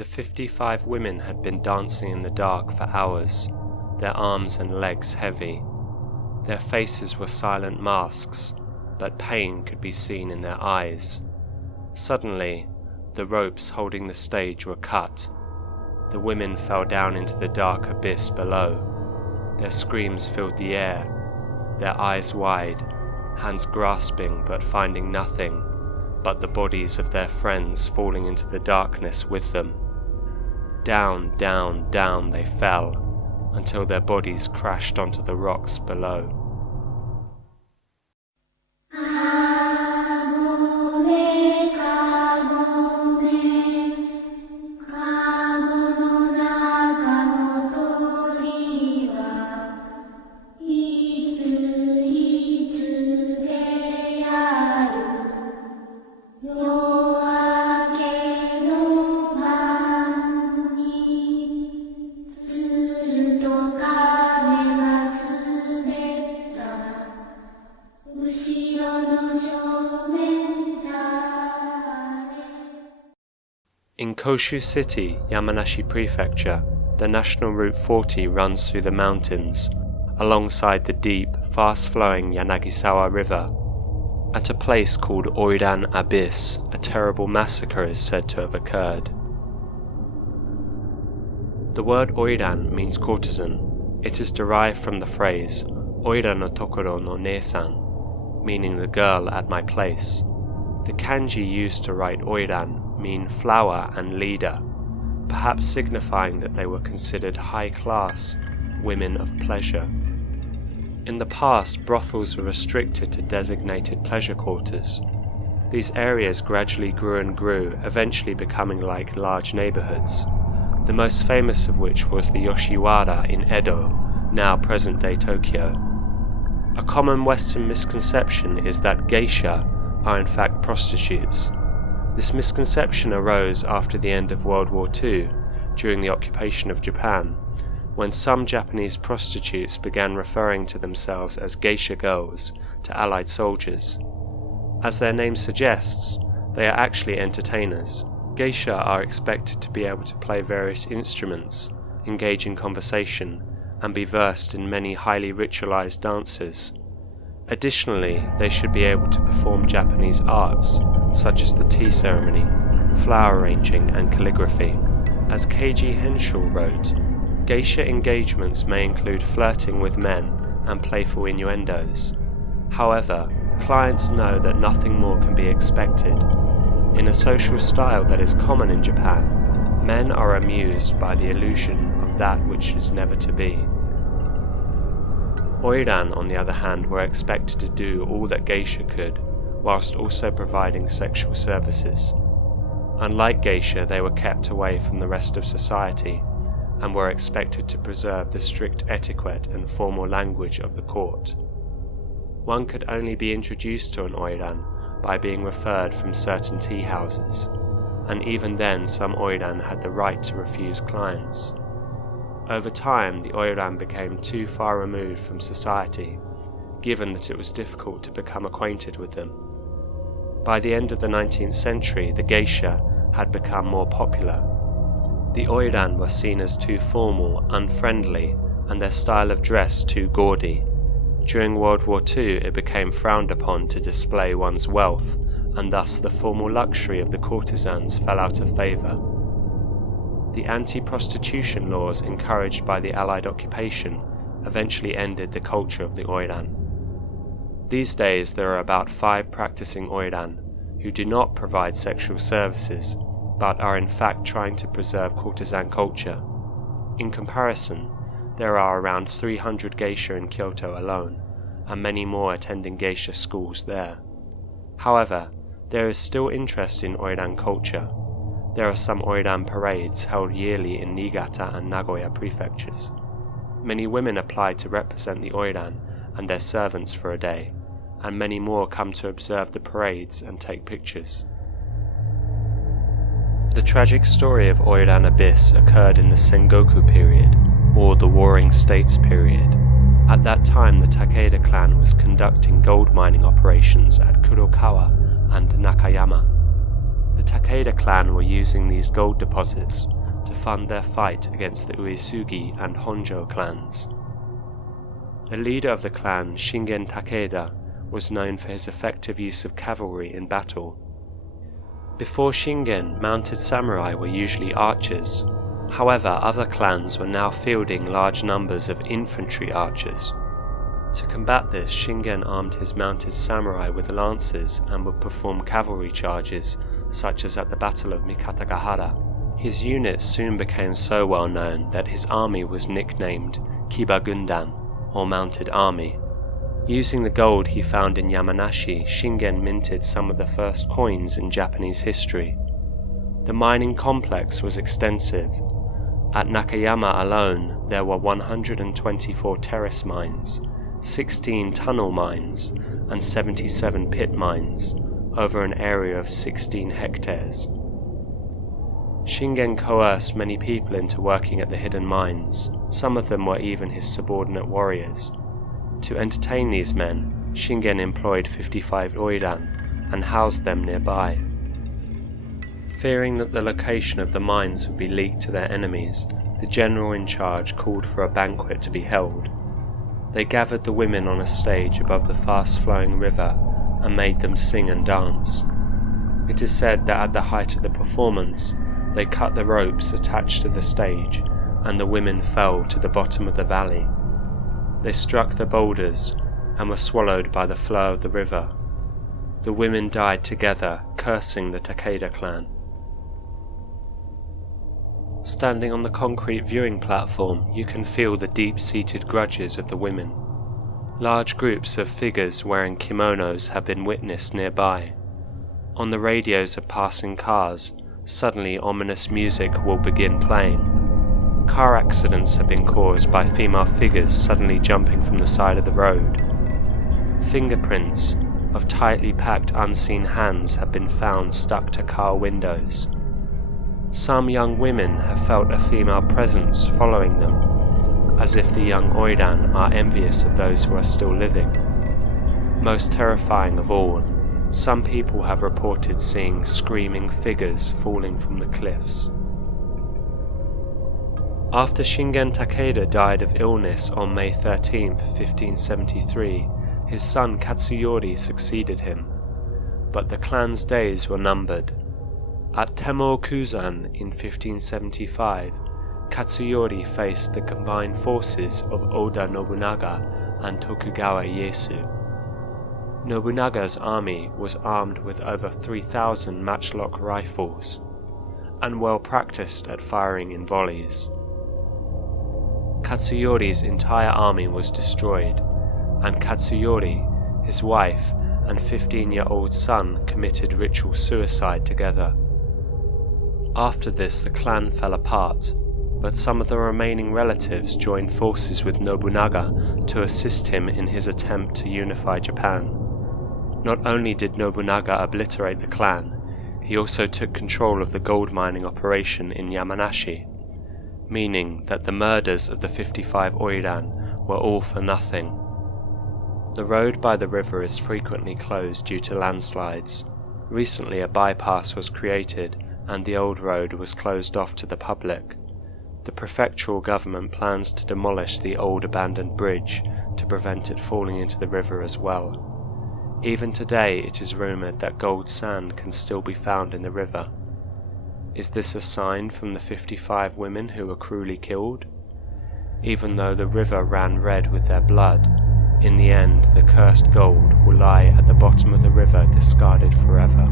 The 55 women had been dancing in the dark for hours, their arms and legs heavy. Their faces were silent masks, but pain could be seen in their eyes. Suddenly, the ropes holding the stage were cut. The women fell down into the dark abyss below. Their screams filled the air, their eyes wide, hands grasping but finding nothing but the bodies of their friends falling into the darkness with them. Down, down, down they fell, until their bodies crashed onto the rocks below. In Koshu City, Yamanashi Prefecture, the National Route 40 runs through the mountains, alongside the deep, fast-flowing Yanagisawa River. At a place called Oiran Abyss, a terrible massacre is said to have occurred. The word Oiran means courtesan. It is derived from the phrase Oira no tokoro no neesan, meaning the girl at my place. The kanji used to write Oiran mean flower and leader, perhaps signifying that they were considered high-class women of pleasure. In the past, brothels were restricted to designated pleasure quarters. These areas gradually grew and grew, eventually becoming like large neighborhoods, the most famous of which was the Yoshiwara in Edo, now present-day Tokyo. A common Western misconception is that geisha are in fact prostitutes. This misconception arose after the end of World War II, during the occupation of Japan, when some Japanese prostitutes began referring to themselves as geisha girls to Allied soldiers. As their name suggests, they are actually entertainers. Geisha are expected to be able to play various instruments, engage in conversation, and be versed in many highly ritualized dances. Additionally, they should be able to perform Japanese arts, such as the tea ceremony, flower arranging, and calligraphy. As Keiji Henschel wrote, geisha engagements may include flirting with men and playful innuendos. However, clients know that nothing more can be expected. In a social style that is common in Japan, men are amused by the illusion of that which is never to be. Oiran, on the other hand, were expected to do all that geisha could, whilst also providing sexual services. Unlike geisha, they were kept away from the rest of society, and were expected to preserve the strict etiquette and formal language of the court. One could only be introduced to an Oiran by being referred from certain tea houses, and even then some Oiran had the right to refuse clients. Over time, the Oiran became too far removed from society, given that it was difficult to become acquainted with them. By the end of the 19th century, the geisha had become more popular. The Oiran were seen as too formal, unfriendly, and their style of dress too gaudy. During World War II, it became frowned upon to display one's wealth, and thus the formal luxury of the courtesans fell out of favour. The anti-prostitution laws encouraged by the Allied occupation eventually ended the culture of the Oiran. These days there are about 5 practicing Oiran who do not provide sexual services, but are in fact trying to preserve courtesan culture. In comparison, there are around 300 geisha in Kyoto alone, and many more attending geisha schools there. However, there is still interest in Oiran culture. There are some Oiran parades held yearly in Niigata and Nagoya prefectures. Many women apply to represent the Oiran and their servants for a day, and many more come to observe the parades and take pictures. The tragic story of Oiran Abyss occurred in the Sengoku period, or the Warring States period. At that time, the Takeda clan was conducting gold mining operations at Kurokawa and Nakayama. The Takeda clan were using these gold deposits to fund their fight against the Uesugi and Honjo clans. The leader of the clan, Shingen Takeda, was known for his effective use of cavalry in battle. Before Shingen, mounted samurai were usually archers. However, other clans were now fielding large numbers of infantry archers. To combat this, Shingen armed his mounted samurai with lances and would perform cavalry charges, such as at the Battle of Mikatagahara. His units soon became so well known that his army was nicknamed Kiba Gundan, or Mounted Army. Using the gold he found in Yamanashi, Shingen minted some of the first coins in Japanese history. The mining complex was extensive. At Nakayama alone, there were 124 terrace mines, 16 tunnel mines, and 77 pit mines, over an area of 16 hectares. Shingen coerced many people into working at the hidden mines. Some of them were even his subordinate warriors. To entertain these men, Shingen employed 55 Oiran and housed them nearby. Fearing that the location of the mines would be leaked to their enemies, the general in charge called for a banquet to be held. They gathered the women on a stage above the fast-flowing river and made them sing and dance. It is said that at the height of the performance, they cut the ropes attached to the stage, and the women fell to the bottom of the valley. They struck the boulders and were swallowed by the flow of the river. The women died together, cursing the Takeda clan. Standing on the concrete viewing platform, you can feel the deep-seated grudges of the women. Large groups of figures wearing kimonos have been witnessed nearby. On the radios of passing cars, suddenly ominous music will begin playing. Car accidents have been caused by female figures suddenly jumping from the side of the road. Fingerprints of tightly packed unseen hands have been found stuck to car windows. Some young women have felt a female presence following them, as if the young Oiran are envious of those who are still living. Most terrifying of all, some people have reported seeing screaming figures falling from the cliffs. After Shingen Takeda died of illness on May 13, 1573, his son Katsuyori succeeded him, but the clan's days were numbered. At Temo-Kuzan in 1575, Katsuyori faced the combined forces of Oda Nobunaga and Tokugawa Ieyasu. Nobunaga's army was armed with over 3,000 matchlock rifles, and well practiced at firing in volleys. Katsuyori's entire army was destroyed, and Katsuyori, his wife, and 15-year-old son committed ritual suicide together. After this, the clan fell apart, but some of the remaining relatives joined forces with Nobunaga to assist him in his attempt to unify Japan. Not only did Nobunaga obliterate the clan, he also took control of the gold mining operation in Yamanashi, meaning that the murders of the 55 Oiran were all for nothing. The road by the river is frequently closed due to landslides. Recently a bypass was created and the old road was closed off to the public. The prefectural government plans to demolish the old abandoned bridge to prevent it falling into the river as well. Even today it is rumoured that gold sand can still be found in the river. Is this a sign from the 55 women who were cruelly killed? Even though the river ran red with their blood, in the end the cursed gold will lie at the bottom of the river discarded forever.